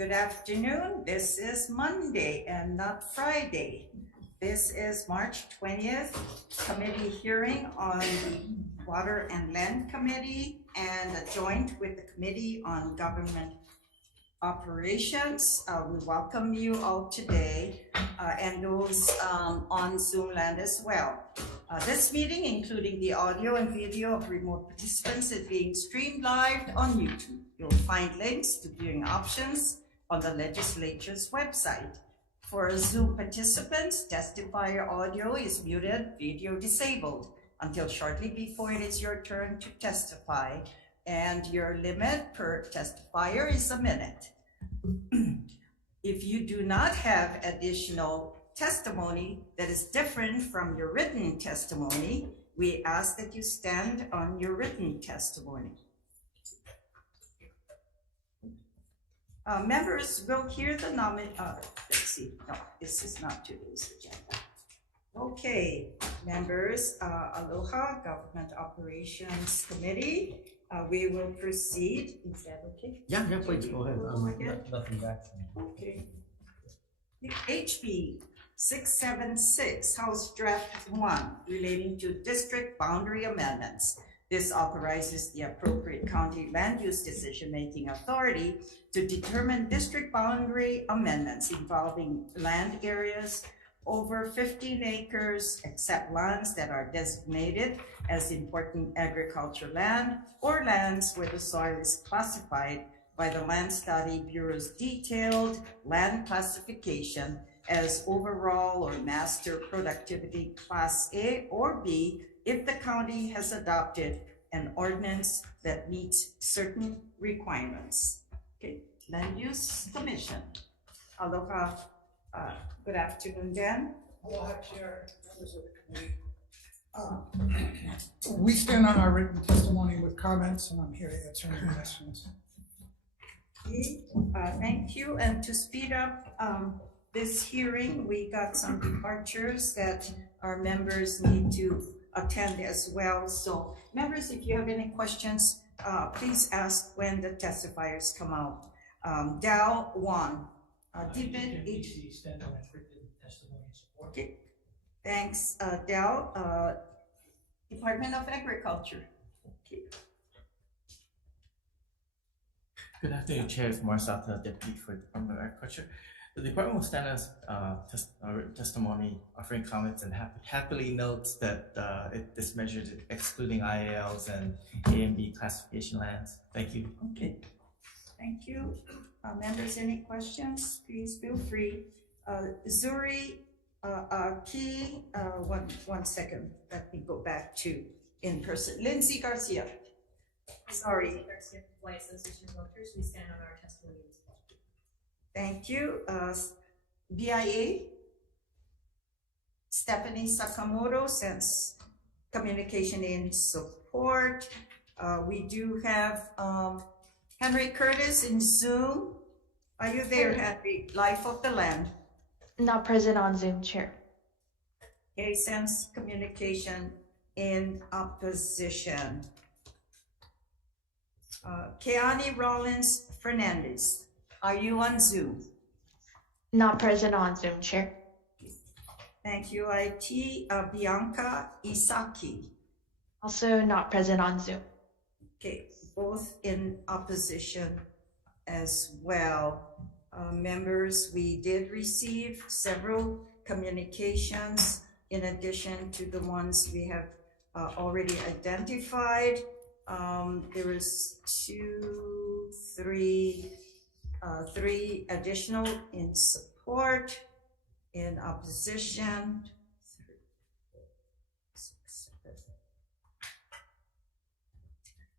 Good afternoon. This is Monday and not Friday. This is March 20th committee hearing on the Water and Land Committee and a joint with the Committee on Government Operations. We welcome you all today and those on Zoom land as well. This meeting, including the audio and video of remote participants, is being streamed live on YouTube. You'll find links to viewing options on the legislature's website. For Zoom participants, testifier audio is muted, video disabled until shortly before it is your turn to testify, and your limit per testifier is a minute. If you do not have additional testimony that is different from your written testimony, we ask that you stand on your written testimony. Members will hear the let's see, no, this is not today's agenda. Okay, members, Aloha Government Operations Committee, we will proceed. Is that okay? Yeah, please go ahead. Nothing back. Okay. HB 676, House Draft 1, relating to district boundary amendments. This authorizes the appropriate county land use decision-making authority to determine district boundary amendments involving land areas over 15 acres, except lands that are designated as important agriculture land or lands where the soil is classified by the Land Study Bureau's detailed land classification as overall or master productivity class A or B if the county has adopted an ordinance that meets certain requirements. Okay, Land Use Commission. Aloha, good afternoon, Dan. Aloha, Chair, members of the committee. We stand on our written testimony with comments, and I'm here to answer any questions. Thank you. And to speed up this hearing, we got some departures that our members need to attend as well. So members, if you have any questions, please ask when the testifiers come out. Dow 1. David H. Stand on its written testimony and support. Okay. Thanks, Dow. Department of Agriculture. Okay. Good afternoon, Chair. It's Marsata, Deputy for the Department of Agriculture. The department will stand as written testimony, offering comments, and happily notes that this measure is excluding IALs and A and B classification lands. Thank you. Okay. Thank you. Members, any questions? Please feel free. Zuri Key, one second. Let me go back to in person. Lindsay Garcia. Sorry. Lindsay Garcia, Hawai'i Association of Realtors. We stand on our testimony. Thank you. BIA, Stephanie Sakamoto sends communication in support. We do have Henry Curtis in Zoom. Are you there, Henry? Life of the Land. Not present on Zoom, Chair. Okay, sends communication in opposition. Keani Rollins Fernandez. Are you on Zoom? Not present on Zoom, Chair. Thank you. IT Bianca Isaki. Also not present on Zoom. Okay, both in opposition as well. Members, we did receive several communications in addition to the ones we have already identified. There was three additional in support, in opposition,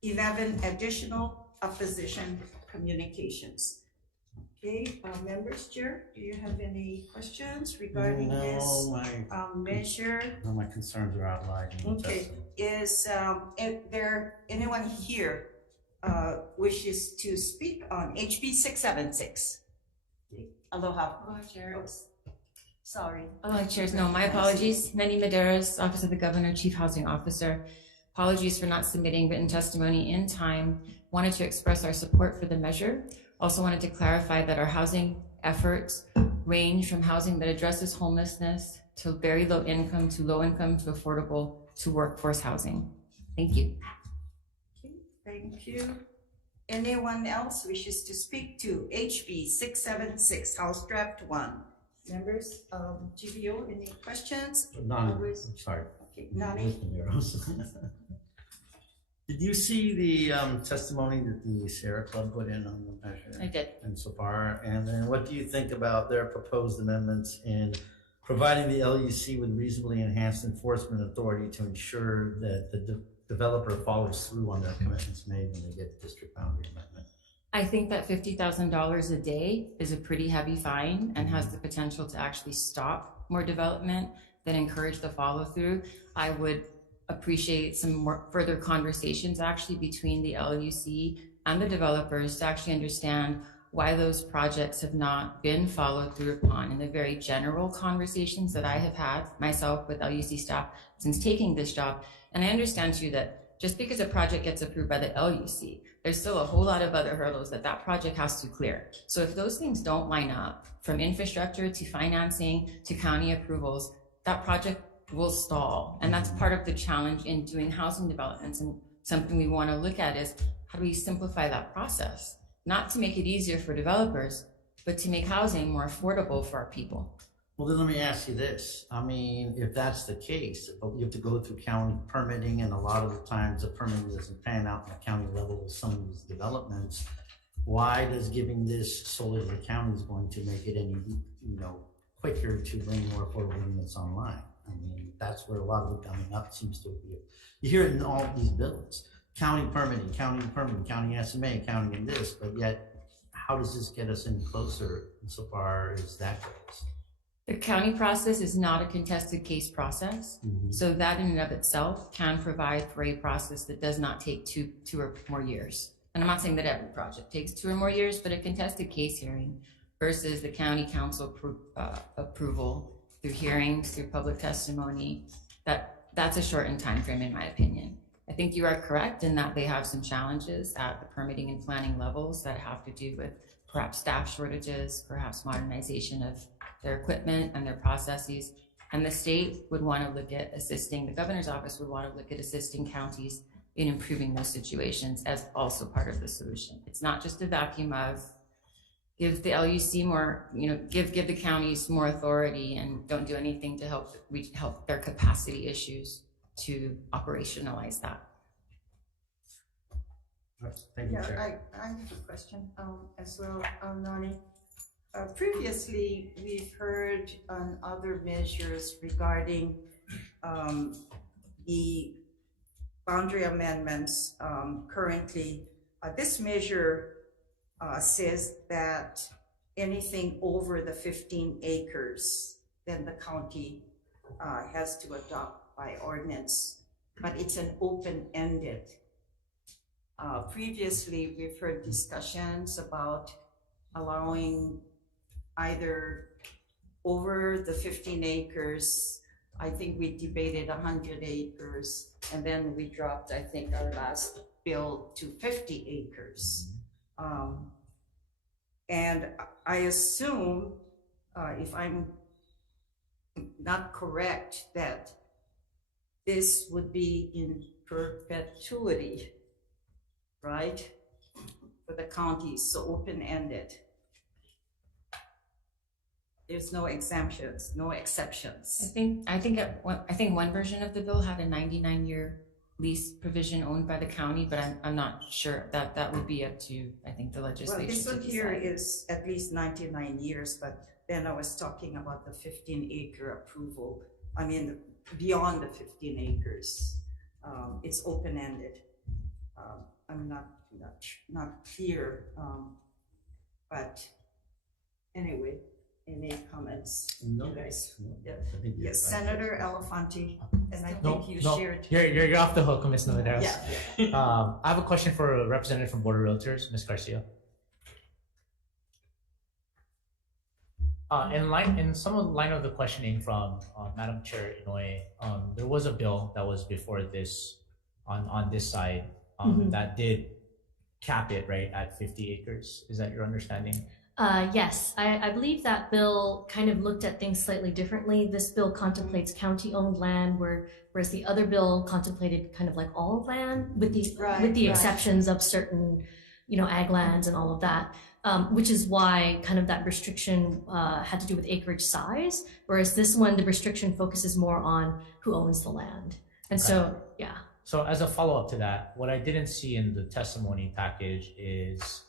11 additional opposition communications. Okay, members, Chair, do you have any questions regarding this measure? No, my concerns are outlined. Okay, is there anyone here wishes to speak on HB 676? Aloha. Aloha, Chair. Oops. Sorry. Aloha, Chairs. No, my apologies. Nani Medeiros, Office of the Governor, Chief Housing Officer. Apologies for not submitting written testimony in time. Wanted to express our support for the measure. Also wanted to clarify that our housing efforts range from housing that addresses homelessness to very low income to affordable to workforce housing. Thank you. Okay, thank you. Anyone else wishes to speak to HB 676, House Draft 1? Members of GVO, any questions? None, Always- I'm sorry. Okay, Nani? Did you see the testimony that the Sierra Club put in on the measure? I did. And so far, and then what do you think about their proposed amendments in providing the LUC with reasonably enhanced enforcement authority to ensure that the developer follows through on their commitments made when they get the district boundary amendment? I think that $50,000 a day is a pretty heavy fine and has the potential to actually stop more development than encourage the follow through. I would appreciate some more further conversations actually between the LUC and the developers to actually understand why those projects have not been followed through upon in the very general conversations that I have had myself with LUC staff since taking this job. And I understand too that just because a project gets approved by the LUC, there's still a whole lot of other hurdles that that project has to clear. So if those things don't line up, from infrastructure to financing to county approvals, that project will stall. And that's part of the challenge in doing housing developments. And something we want to look at is how do we simplify that process? Not to make it easier for developers, but to make housing more affordable for our people. Well, then let me ask you this. I mean, if that's the case, but you have to go through county permitting, and a lot of the times the permitting doesn't pan out on the county level with some of these developments. Why does giving this solely to the county is going to make it any, quicker to bring more affordable units online? I mean, that's where a lot of it coming up seems to be. You hear it in all these bills. County permitting, county SMA, county in this, but yet how does this get us any closer insofar as that goes? The county process is not a contested case process. So that in and of itself can provide for a process that does not take two or more years. And I'm not saying that every project takes 2 or more years, but a contested case hearing versus the county council approval through hearings, through public testimony, that's a shortened time frame in my opinion. I think you are correct in that they have some challenges at the permitting and planning levels that have to do with perhaps staff shortages, perhaps modernization of their equipment and their processes. And the state would want to look at assisting, the governor's office would want to look at assisting counties in improving those situations as also part of the solution. It's not just a vacuum of give the LUC more, give the counties more authority and don't do anything to help their capacity issues to operationalize that. Thank you, Yeah, Chair. I have a question as well, Nani. Previously, we've heard on other measures regarding the boundary amendments currently. This measure says that anything over the 15 acres, then the county has to adopt by ordinance, but it's an open-ended. Previously, we've heard discussions about allowing either over the 15 acres, I think we debated 100 acres, and then we dropped, I think, our last bill to 50 acres. And I assume, if I'm not correct, that this would be in perpetuity, right? For the counties, so open-ended. There's no exemptions, no exceptions. I think one version of the bill had a 99-year lease provision owned by the county, but I'm not sure that would be up to, I think, the legislature. Well, this to one here decide. is at least 99 years, but then I was talking about the 15-acre approval. I mean, beyond the 15 acres, it's open-ended. I'm not clear, but anyway, any comments? No. You guys? Yeah. I think you're Yes, right. Senator Elefante, and I No, think you no, shared. you're off the hook, Ms. Novederos. Yeah. I have a question for a representative from Board of Realtors, Ms. Garcia. In some of the line of the questioning from Madam Chair Inouye, there was a bill that was before this on this side that did cap it, right, at 50 acres. Is that your understanding? Yes, I believe that bill kind of looked at things slightly differently. This bill contemplates county-owned land, whereas the other bill contemplated kind of like all land with the exceptions of certain, ag lands and all of that. Which is why kind of that restriction had to do with acreage size, whereas this one, the restriction focuses more on who owns the land. And so, yeah. So as a follow-up to that, what I didn't see in the testimony package is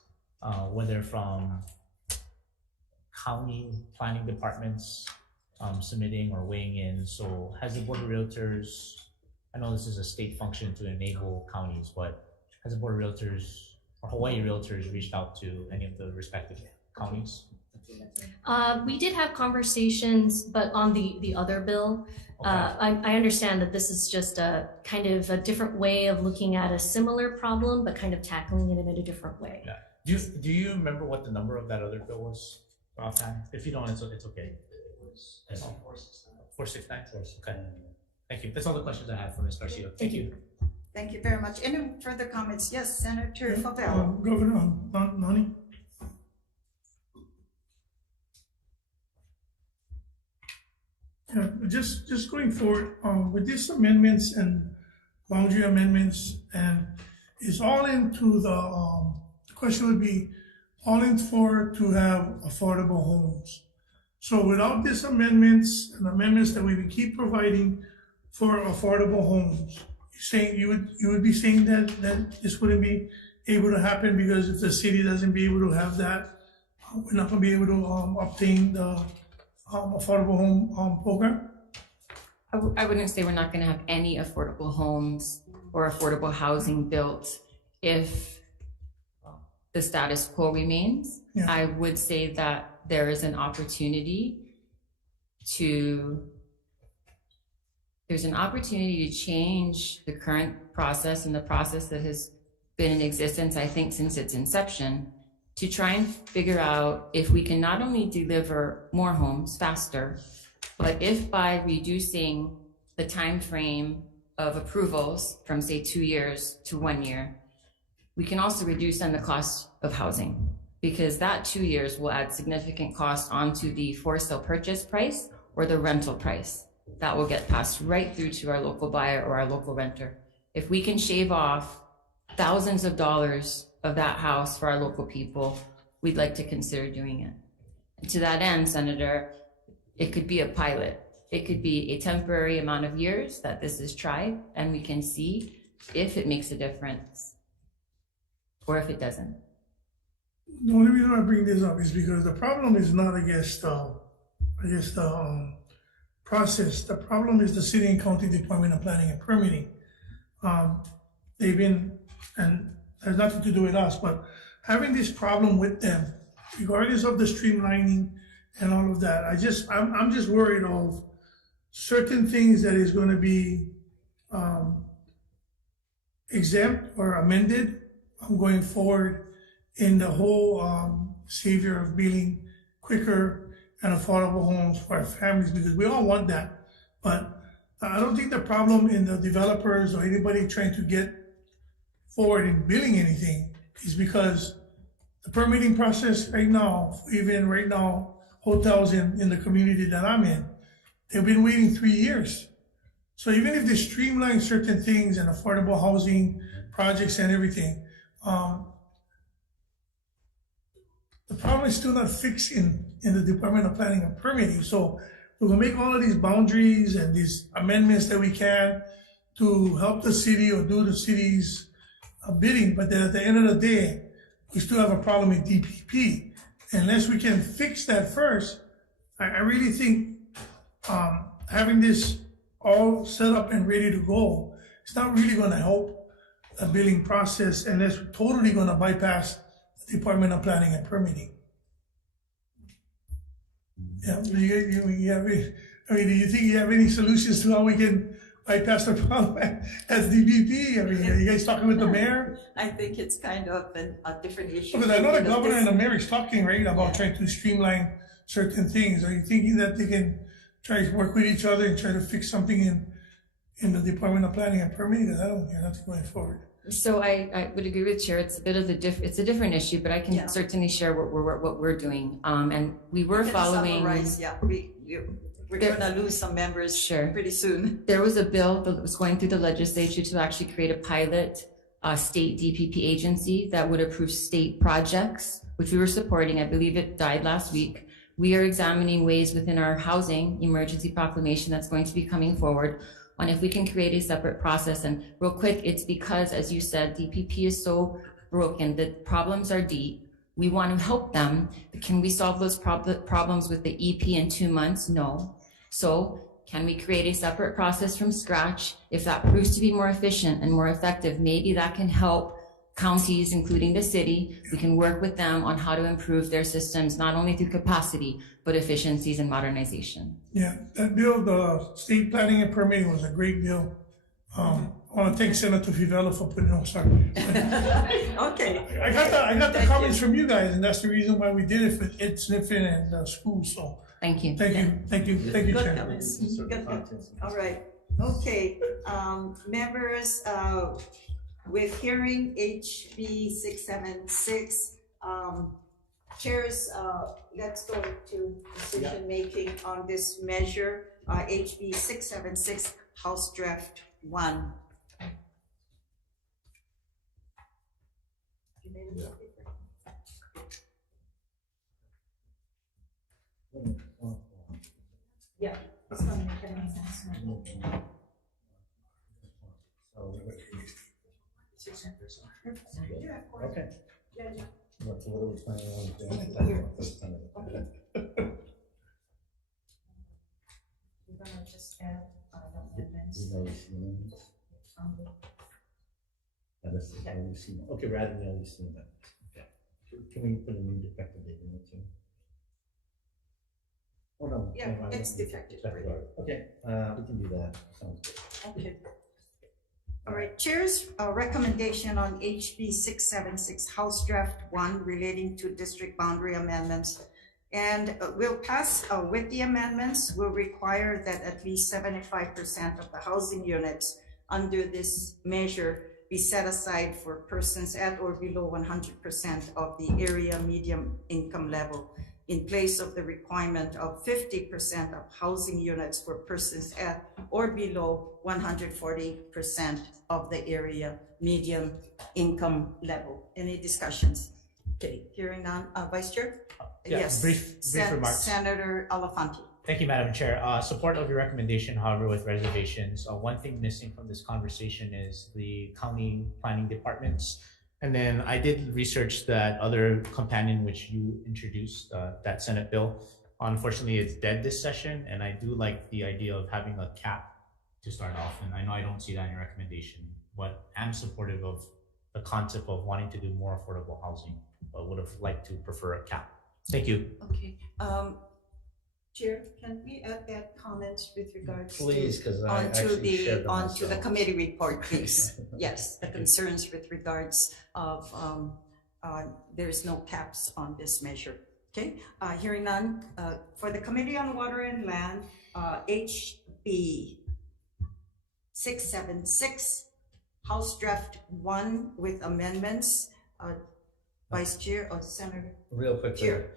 whether from county planning departments submitting or weighing in. So has the Board of Realtors, I know this is a state function to enable counties, but has the Board of Realtors or Hawaii Realtors reached out to any of the respective counties? We did have conversations, but on the other bill, Okay. I understand that this is just a kind of a different way of looking at a similar problem, but kind of tackling it in a different way. Yeah. Do you remember what the number of that other bill was offhand? If you don't, it's okay. It was SB 469? Okay. Thank you. That's all the questions I have for Ms. Garcia. Thank you. Thank you very much. Any further comments? Yes, Senator Favela. Governor, Nani? Yeah, just going forward, with these amendments and boundary amendments, and it's all into the question would be all in for to have affordable homes. So without these amendments and amendments that we would keep providing for affordable homes, saying you would be saying that this wouldn't be able to happen because if the city doesn't be able to have that, we're not going to be able to obtain the affordable home program. I wouldn't say we're not going to have any affordable homes or affordable housing built if the status quo remains. Yeah. I would say that there is an opportunity to change the current process and the process that has been in existence, I think, since its inception, to try and figure out if we can not only deliver more homes faster, but if by reducing the time frame of approvals from, say, 2 years to 1 year, we can also reduce then the cost of housing, because that 2 years will add significant cost onto the for sale purchase price or the rental price. That will get passed right through to our local buyer or our local renter. If we can shave off thousands of dollars of that house for our local people, we'd like to consider doing it. And to that end, Senator, it could be a pilot. It could be a temporary amount of years that this is tried, and we can see if it makes a difference or if it doesn't. The only reason I bring this up is because the problem is not against the process. The problem is the city and county Department of Planning and Permitting. They've been, and has nothing to do with us, but having this problem with them, regardless of the streamlining and all of that, I'm just worried of certain things that is going to be exempt or amended going forward in the whole savior of building quicker and affordable homes for our families, because we all want that. But I don't think the problem in the developers or anybody trying to get forward in building anything is because the permitting process right now, even right now, hotels in the community that I'm in, they've been waiting 3 years. So even if they streamline certain things and affordable housing projects and everything, the problem is still not fixed in the Department of Planning and Permitting. So we will make all of these boundaries and these amendments that we can to help the city or do the city's bidding, but then at the end of the day, we still have a problem with DPP. Unless we can fix that first, I really think having this all set up and ready to go, it's not really going to help the bidding process, and it's totally going to bypass the Department of Planning and Permitting. Yeah, do you think you have any solutions to how we can bypass the problem as DPP? I mean, are you guys talking with the mayor? I think it's kind of a different issue. Because I know the governor and the mayor is talking, right, about trying to streamline certain things. Are you thinking that they can try to work with each other and try to fix something in the Department of Planning and Permitting? Because I don't hear nothing going forward. So I would agree with Chair. It's a bit of it's a different issue, but I can Yeah. certainly share what we're doing. And we were Can you following. summarize? Yeah, we're There- gonna lose some members Sure. pretty soon. There was a bill that was going through the legislature to actually create a pilot state DPP agency that would approve state projects, which we were supporting. I believe it died last week. We are examining ways within our housing emergency proclamation that's going to be coming forward on if we can create a separate process. And real quick, it's because, as you said, DPP is so broken, the problems are deep. We want to help them. Can we solve those problems with the EP in 2 months? No. So can we create a separate process from scratch? If that proves to be more efficient and more effective, maybe that can help counties, including the city. We can work with them on how to improve their systems, not only through capacity, but efficiencies and modernization. Yeah, that bill, the state planning and permitting was a great bill. I want to thank Senator Fivella for putting it on, sorry. Okay. I got the Thank comments you. from you guys, and that's the reason why we did it for Ed Sniffen and school, so Thank you. thank you, Good Chair. comments. Certain Good. contents. All right, okay, members, with hearing HB 676, chairs, let's go to decision-making on this measure, HB 676, House Draft 1. Yeah. Okay. What are we planning on doing? We're gonna just add amendments. Okay, rather than LEC amendments. Okay. Can we put a new defective date in it too? Oh, no. Yeah, no, I it's don't- defective defective already. already. Okay, we can do that. Sounds good. Okay. All right, Chair's recommendation on HB 676, House Draft 1 relating to district boundary amendments. And we'll pass with the amendments, will require that at least 75% of the housing units under this measure be set aside for persons at or below 100% of the area medium income level, in place of the requirement of 50% of housing units for persons at or below 140% of the area medium income level. Any discussions? Okay, hearing none. Vice Chair? Yeah, Yes. brief remarks. Senator Elefante. Thank you, Madam Chair. Support of your recommendation, however, with reservations. One thing missing from this conversation is the county planning departments. And then I did research that other companion which you introduced, that Senate bill. Unfortunately, it's dead this session, and I do like the idea of having a cap to start off. And I know I don't see that in your recommendation, but I'm supportive of the concept of wanting to do more affordable housing, but would have liked to prefer a cap. Thank you. Okay. Chair, can we add that comment with regards to Please, because I onto actually shared the them onto the myself. committee report, please? Yes, the concerns with regards of there's no caps on this measure. Okay, hearing none, for the Committee on Water and Land, HB 676, House Draft 1 with amendments. Vice Chair or Senator? Real quickly. Chair.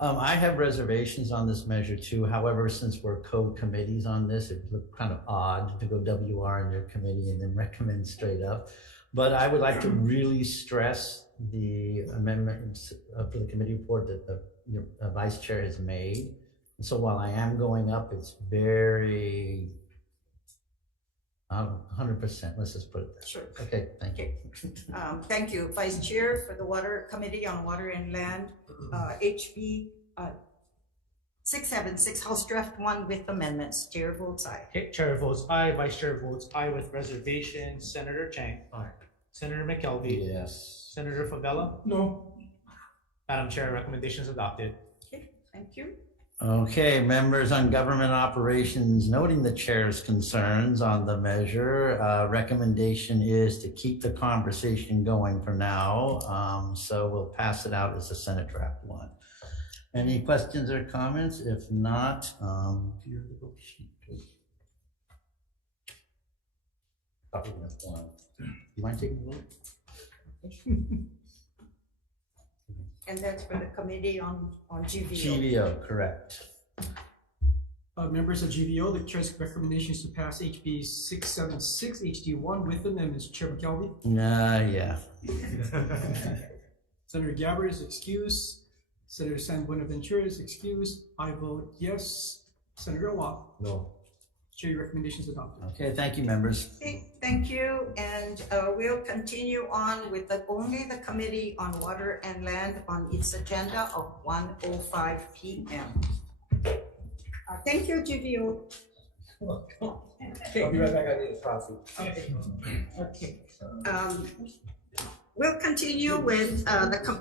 I have reservations on this measure too. However, since we're co-committees on this, it looked kind of odd to go WR in your committee and then recommend straight up. But I would like to really stress the amendments for the committee report that your vice chair has made. And so while I am going up, it's very 100%. Let's just put it there. Sure. Okay, thank you. Thank you, Vice Chair, for the Water Committee on Water and Land, HB 676, House Draft 1 with amendments. Chair votes aye. Okay, Chair votes aye, Vice Chair votes aye with reservation. Senator Chang. Aye. Senator McKelvey. Yes. Senator Favela. No, Madam Chair, recommendations adopted. Okay, thank you. Okay, members on government operations, noting the chair's concerns on the measure, recommendation is to keep the conversation going for now. So we'll pass it out as a Senate Draft 1. Any questions or comments? If not, your little sheet, please. Copy that one. You want to take a vote? And that's for the Committee on GVO. GVO, correct. Members of GVO, the chair's recommendation is to pass HB 676 HD1 with amendments. Chair McKelvey. Yeah. Senator Gabbard is excused. Senator San Buenaventura is excused. I vote yes. Senator Law. No. Chair, your recommendation is adopted. Okay, thank you, members. Okay, thank you, and we'll continue on with only the Committee on Water and Land on its agenda of 1:05 p.m. Thank you, GVO. I'll be right back. I need a coffee. Okay. We'll continue with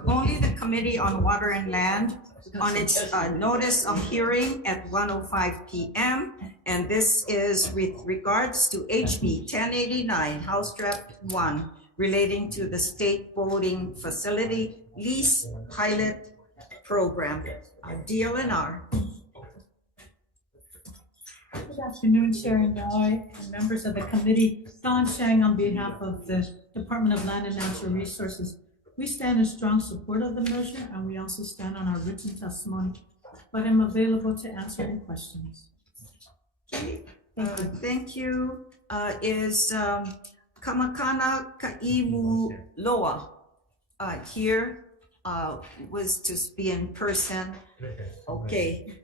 only the Committee on Water and Land on its notice of hearing at 1:05 p.m. And this is with regards to HB 1089, House Draft 1, relating to the State Voting Facility Lease Pilot Program, DLNR. Good afternoon, Sharon Dye and members of the committee. Don Shang on behalf of the Department of Land and Natural Resources. We stand in strong support of the measure, and we also stand on our written testimony, but I'm available to answer any questions. Okay, thank you. Is Kamakana Kaimu Loa here? Was to be in person. Okay.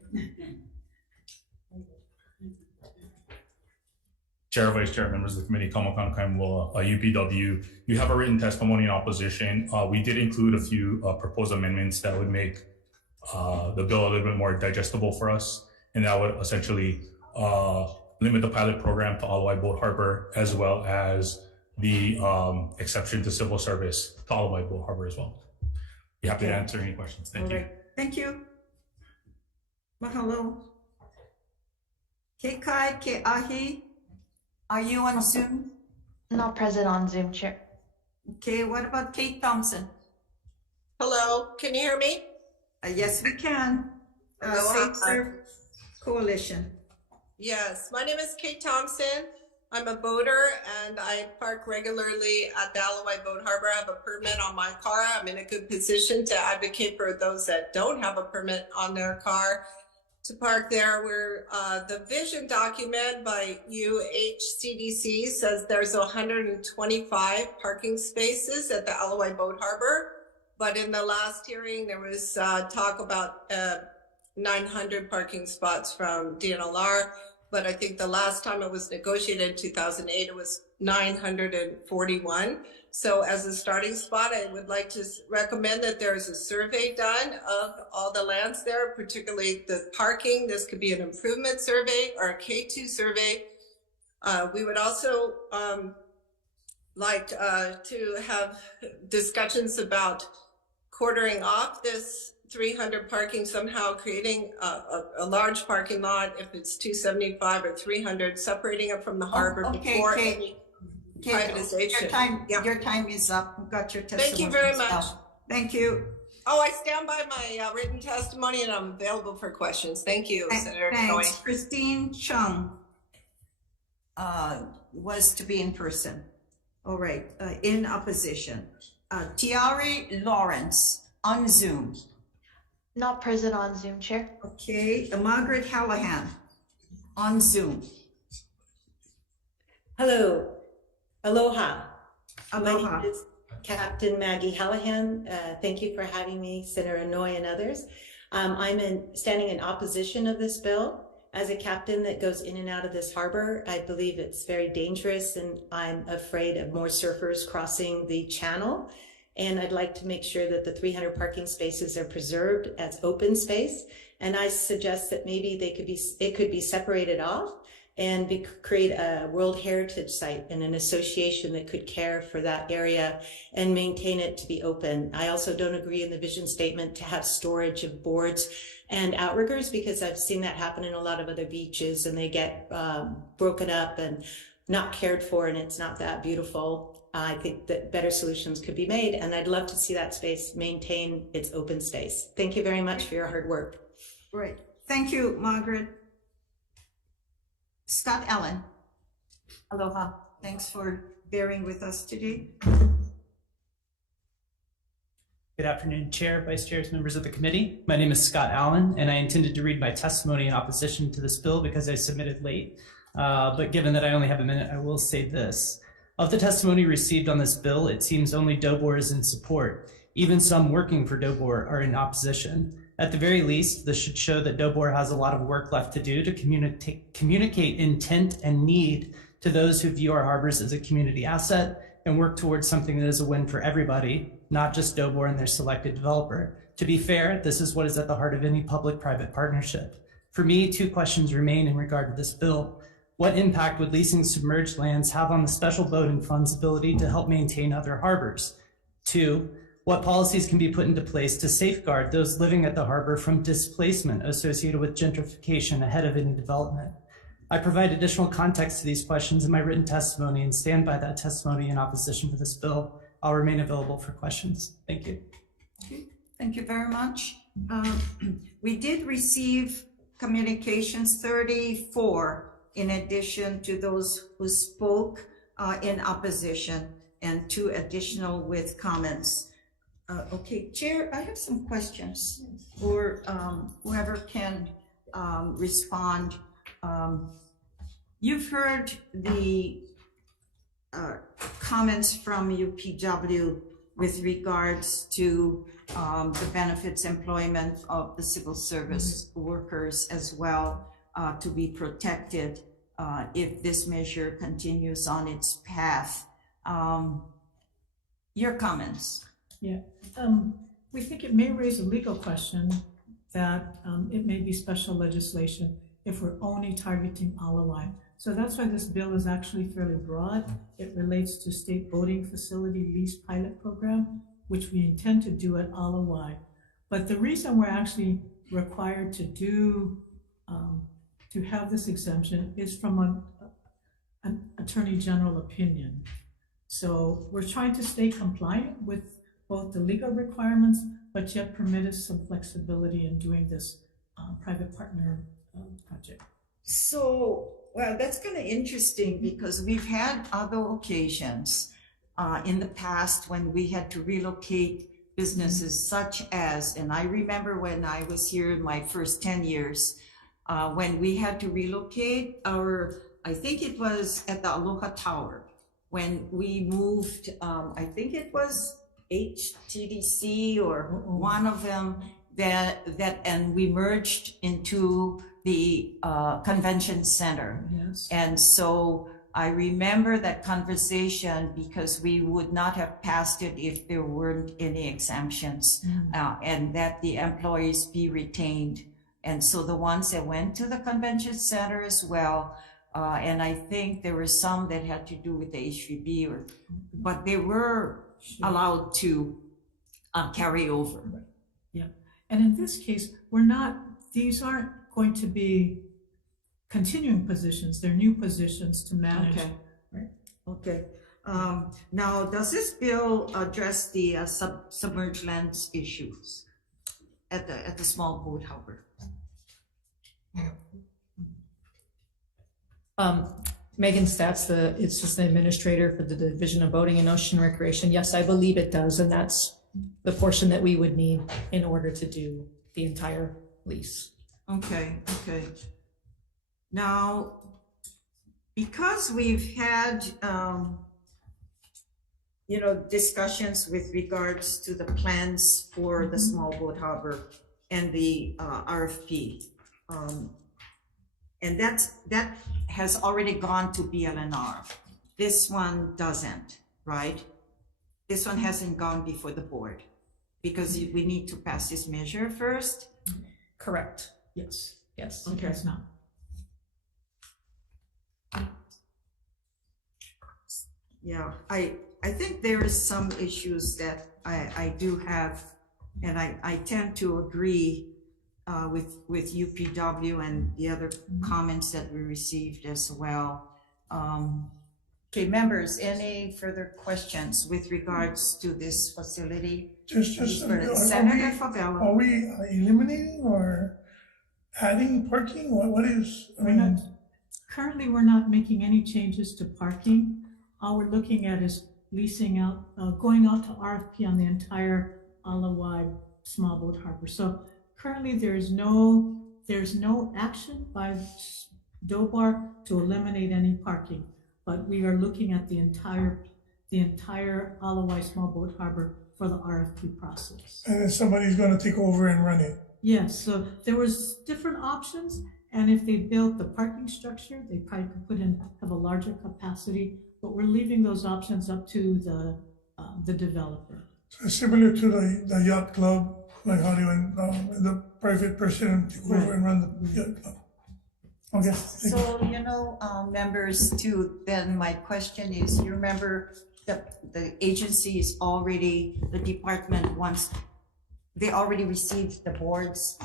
Chair, Vice Chair, members of the committee, Kamakan Kaimloa, UPW. You have a written testimony in opposition. We did include a few proposed amendments that would make the bill a little bit more digestible for us, and that would essentially limit the pilot program to Alawai Boat Harbor, as well as the exception to civil service to Alawai Boat Harbor as well. Be happy to answer any questions. Thank you. Thank you. Mahalo. Kekai Keahi, are you on Zoom? Not present on Zoom, Chair. Okay, what about Kate Thompson? Hello, can you hear me? Yes, we can. Safe Surf Coalition. Yes, my name is Kate Thompson. I'm a boater and I park regularly at the Alawai Boat Harbor. I have a permit on my car. I'm in a good position to advocate for those that don't have a permit on their car to park there. Where the vision document by UHCDC says there's 125 parking spaces at the Alawai Boat Harbor. But in the last hearing, there was talk about 900 parking spots from DNLR. But I think the last time it was negotiated in 2008, it was 941. So as a starting spot, I would like to recommend that there's a survey done of all the lands there, particularly the parking. This could be an improvement survey or a K2 survey. We would also like to have discussions about quartering off this 300 parking, somehow creating a large parking lot, if it's 275 or 300, separating it from the harbor before any privatization. Your time is up. We've got your testimony. Thank you very much. Thank you. Oh, I stand by my written testimony and I'm available for questions. Thank you, Senator Noy. Thanks. Christine Chung was to be in person. All right, in opposition. Tiari Lawrence on Zoom. Not present on Zoom, Chair. Okay, Margaret Hallahan on Zoom. Hello, aloha. Aloha. My name is Captain Maggie Hallahan. Thank you for having me, Senator Noy and others. I'm standing in opposition of this bill. As a captain that goes in and out of this harbor, I believe it's very dangerous and I'm afraid of more surfers crossing the channel. And I'd like to make sure that the 300 parking spaces are preserved as open space. And I suggest that maybe it could be separated off and create a World Heritage Site and an association that could care for that area and maintain it to be open. I also don't agree in the vision statement to have storage of boards and outriggers, because I've seen that happen in a lot of other beaches and they get broken up and not cared for, and it's not that beautiful. I think that better solutions could be made, and I'd love to see that space maintain its open space. Thank you very much for your hard work. Great. Thank you, Margaret. Scott Allen. Aloha. Thanks for bearing with us today. Good afternoon, Chair, Vice Chairs, members of the committee. My name is Scott Allen, and I intended to read my testimony in opposition to this bill because I submitted late. But given that I only have a minute, I will say this. Of the testimony received on this bill, it seems only DOBOR is in support. Even some working for DOBOR are in opposition. At the very least, this should show that DOBOR has a lot of work left to do to communicate intent and need to those who view our harbors as a community asset and work towards something that is a win for everybody, not just DOBOR and their selected developer. To be fair, this is what is at the heart of any public-private partnership. For me, two questions remain in regard to this bill. What impact would leasing submerged lands have on the Special Boating Fund's ability to help maintain other harbors? Two, what policies can be put into place to safeguard those living at the harbor from displacement associated with gentrification ahead of any development? I provide additional context to these questions in my written testimony and stand by that testimony in opposition to this bill. I'll remain available for questions. Thank you. Okay, thank you very much. We did receive communications 34 in addition to those who spoke in opposition, and 2 additional with comments. Okay, Chair, I have some questions for whoever can respond. You've heard the comments from UPW with regards to the benefits employment of the civil service workers as well, to be protected if this measure continues on its path. Your comments? Yeah, we think it may raise a legal question that it may be special legislation if we're only targeting Alawai. So that's why this bill is actually fairly broad. It relates to state boating facility lease pilot program, which we intend to do at Alawai. But the reason we're actually required to do, to have this exemption is from an Attorney General opinion. So we're trying to stay compliant with both the legal requirements, but yet permit us some flexibility in doing this private partner project. So, well, that's kind of interesting because we've had other occasions in the past when we had to relocate businesses such as, and I remember when I was here in my first 10 years, when we had to relocate our, I think it was at the Aloha Tower, when we moved, I think it was HTDC or one of them, and we merged into the convention center. Yes. And so I remember that conversation because we would not have passed it if there weren't any exemptions, and that the employees be retained. And so the ones that went to the convention center as well, and I think there were some that had to do with the HVB, but they were allowed to carry over. Yeah, and in this case, these aren't going to be continuing positions, they're new positions to manage. Okay. Right? Okay. Now, does this bill address the submerged lands issues at the small boat harbor? Megan Stats, it's just an administrator for the Division of Boating and Ocean Recreation. Yes, I believe it does, and that's the portion that we would need in order to do the entire lease. Okay, okay. Now, because we've had, discussions with regards to the plans for the small boat harbor and the RFP, and that has already gone to BLNR. This one doesn't, right? This one hasn't gone before the board because we need to pass this measure first. Correct. Yes. Yes. Okay. It's not. Yeah, I think there is some issues that I do have, and I tend to agree with UPW and the other comments that we received as well. Okay, members, any further questions with regards to this facility? Senator Favela. Are we eliminating or adding parking? What is? Currently, we're not making any changes to parking. all we're looking at is leasing out, going out to RFP on the entire Alawai small boat harbor. So currently there's no action by DOBAR to eliminate any parking, but we are looking at the entire Alawai small boat harbor for the RFP process. And then somebody's gonna take over and run it. Yes, so there was different options, and if they built the parking structure, they probably could have a larger capacity, but we're leaving those options up to the developer. So similar to the yacht club, like how they went, the private person take over and run the yacht club. Okay. So, members too, then my question is, you remember the agency is already, the department they already received the board's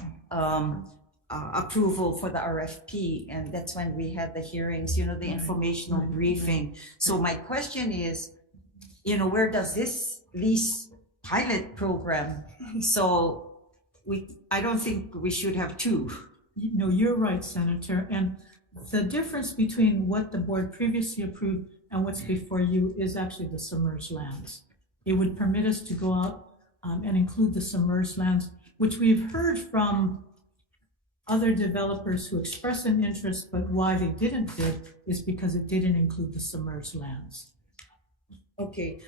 approval for the RFP, and that's when we had the hearings, the informational briefing. So my question is, where does this lease pilot program? So I don't think we should have two. No, you're right, Senator. And the difference between what the board previously approved and what's before you is actually the submerged lands. It would permit us to go out and include the submerged lands, which we've heard from other developers who expressed an interest, but why they didn't bid is because it didn't include the submerged lands. Okay,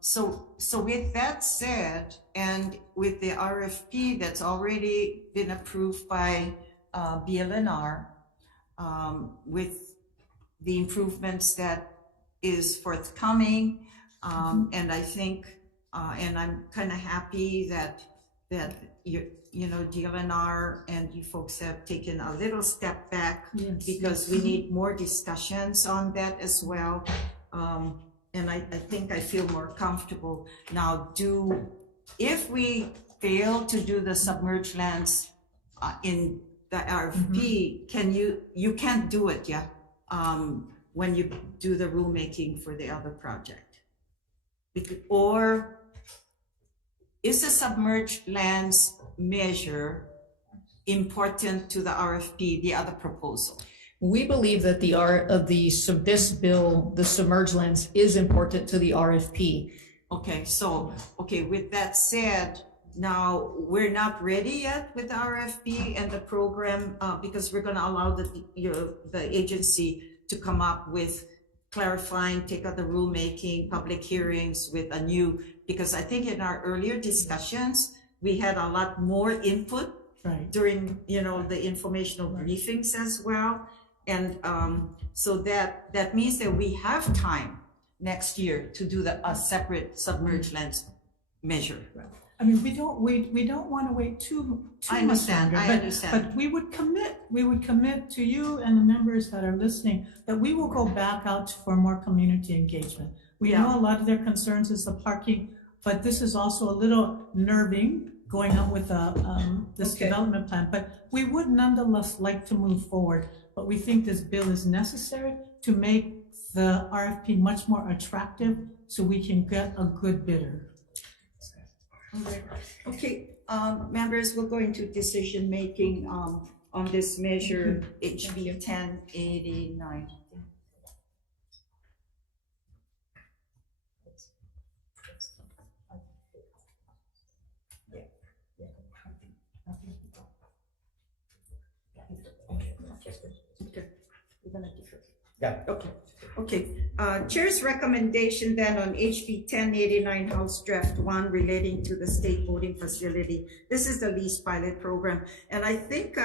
so with that said, and with the RFP that's already been approved by BLNR, with the improvements that is forthcoming, and I think, and I'm kind of happy that DLNR and you folks have taken a little step back, because we need more discussions on that as well. And I think I feel more comfortable now. If we fail to do the submerged lands in the RFP, you can't do it, when you do the rulemaking for the other project? Or is the submerged lands measure important to the RFP, the other proposal? We believe that this bill, the submerged lands, is important to the RFP. Okay, with that said, now we're not ready yet with the RFP and the program, because we're going to allow the agency to come up with clarifying, take out the rulemaking, public hearings with a new, because I think in our earlier discussions, we had a lot more input during, the informational briefings as well. And so that means that we have time next year to do a separate submerged lands measure. I mean, we don't want to wait too much longer. I understand. But we would commit to you and the members that are listening that we will go back out for more community engagement. We know a lot of their concerns is the parking, but this is also a little nerving going out with this development plan. But we would nonetheless like to move forward. But we think this bill is necessary to make the RFP much more attractive so we can get a good bidder. Okay, members, we'll go into decision making on this measure HB 1089. Okay. Chair's recommendation then on HB 1089 House Draft 1 relating to the state voting facility. This is the lease pilot program. And I think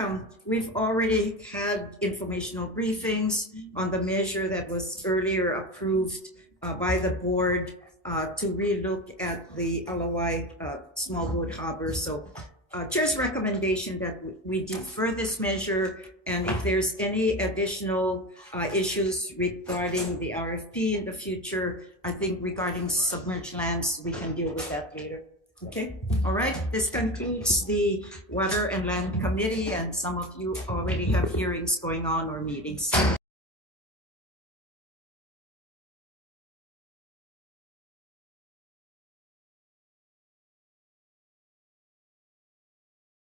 we've already had informational briefings on the measure that was earlier approved by the board to relook at the Alawai small boat harbor. So Chair's recommendation that we defer this measure, and if there's any additional issues regarding the RFP in the future, I think regarding submerged lands, we can deal with that later. Okay, all right, this concludes the Water and Land Committee, and some of you already have hearings going on or meetings.